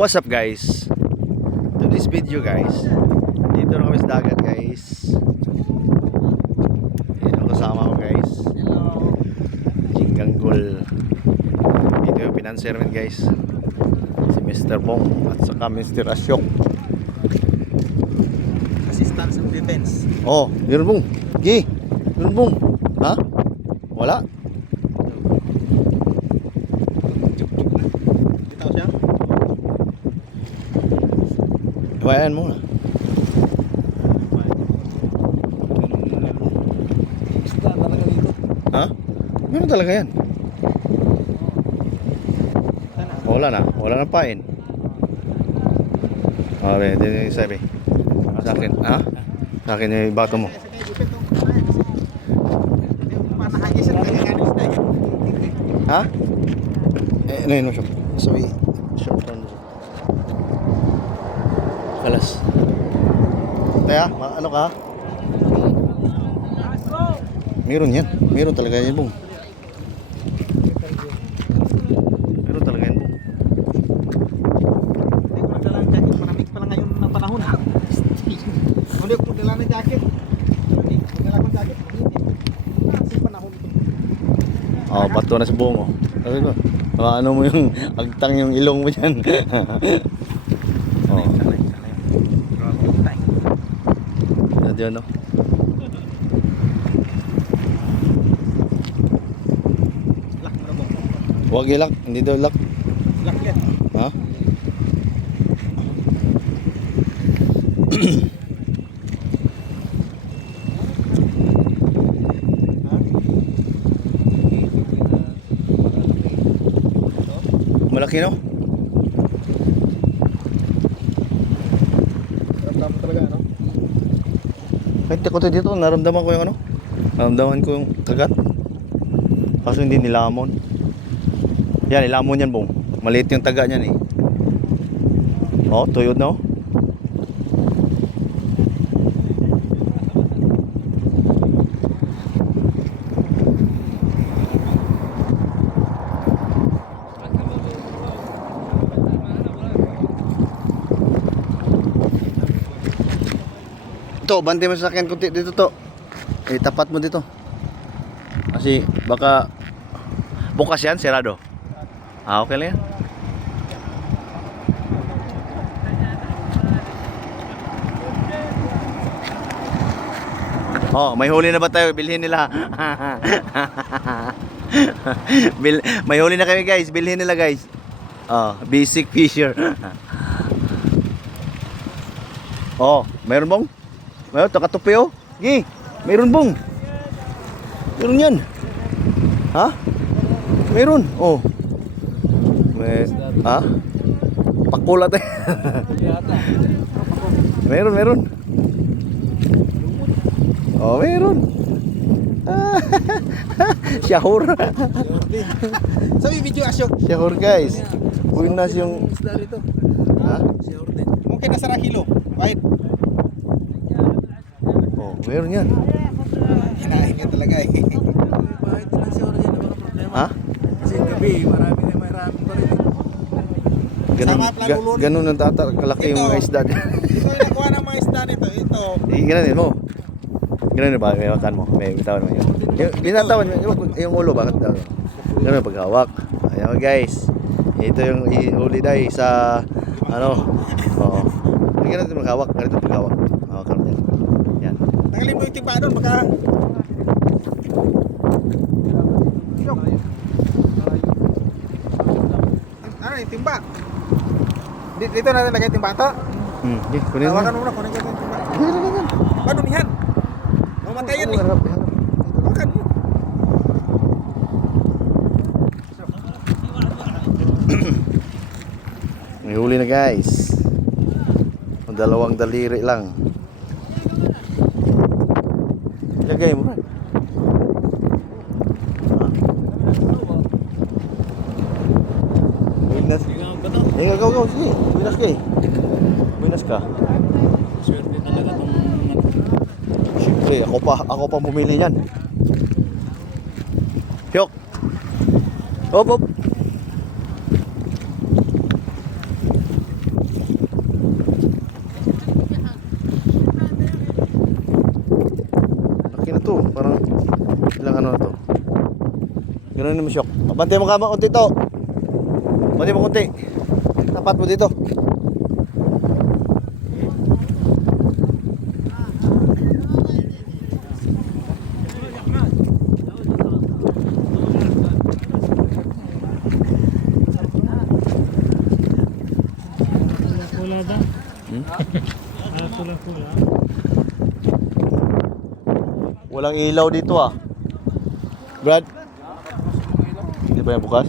What's up guys? To this video guys, dito na kami sa dagat guys. Yan ang kasama ko guys. Hello. Jingganggol. Dito yung financer namin guys, si Mr. Bong at saka Mr. Asyok. Assistance of Defense. Oh, meron Bong. Gi, meron Bong. Ha? Wala? Bitaw siya? Iwayan mo na. Isda talaga dito. Ha? Meron talaga yan. Sana. Wala na pain. Okay, din yung sabi. Sa akin, ha? Sa akin yung bato mo. Ha? Ano yun mo siya? So, short run. Kalas. Kaya, ano ka? Meron yan. Meron talaga yan, Bong. Meron talaga yan, Bong. Hindi ko nadala ng jacket. Maraming pala ngayon ng panahon. Hindi ko nadala ng jacket. Nadala ko ng jacket. Kasi panahon ito. Oh, bato na sa buong, oh. Sabi ko, ano mo yung agtang yung ilong mo dyan. Oh. Nandiyan, no? Lock mo na po. Huwag ilak, hindi daw ilak. Lock yan. Ha? Malaki, no? Ramdam talaga, no? Kahit ako to dito, naramdaman ko yung ano? Naramdaman ko yung kagat. Kaso hindi nilamon. Yan, nilamon yan, Bong. Maliit yung taga niyan, eh. Oh, tuyod na, oh. Ito, bante mo sa akin kunti dito to. Tapat mo dito. Kasi baka bukas yan, sirado. Ah, okay lang yan. Oh, may huli na ba tayo? Bilhin nila. May huli na kami guys, bilhin nila guys. Oh, basic fisher. Oh, mayroon bang? Mayroon, takatupi oh. Gi, mayroon Bong. Mayroon yan. Ha? Mayroon, oh. Ha? Pakulat eh. Meron. Oh, meron. Syahur. Sabi video Asyok. Syahur guys. Buinas yung... Isda rito. Ha? Mungkin nasa Rahilo. Wait. Oh, meron yan. Hinahin ka talaga eh. Bakit lang siya rin yung problema? Ha? Kasi gabi, marami pa rin. Ganun ang kalaki yung mga isda. Ito yung nakuha ng mga isda nito. Ito. Gananin mo. Gananin ba? May makan mo. May bitawan mo yun. Binatawan mo. Yung ulo, bakit daw? Ganun paghawak. Ayan guys. Ito yung ihuli dahil sa ano. Oo. Hindi natin maghawak. Ganito paghawak. Hawakan mo yan. Yan. Tanggalin mo yung timba doon. Baka... Ano yung timba? Dito natin lagay timba ito. Di, kunin mo. Hawakan mo muna. Kunin ko yung timba. Paano niyan? Mamatay yan eh. Hawakan mo. May huli na guys. Dalawang daliri lang. Ilagay mo. Winas. Go. Sige. Winas ka eh. Winas ka. Swerte talaga itong... Siyempre, ako pa bumili yan. Yok. Op. Ganun naman shock. Bantay mo ka konti to. Bantay mo konti. Tapat mo dito. Pula dah. Pula. Walang ilaw dito ah. Brad. Hindi ba yan bukas?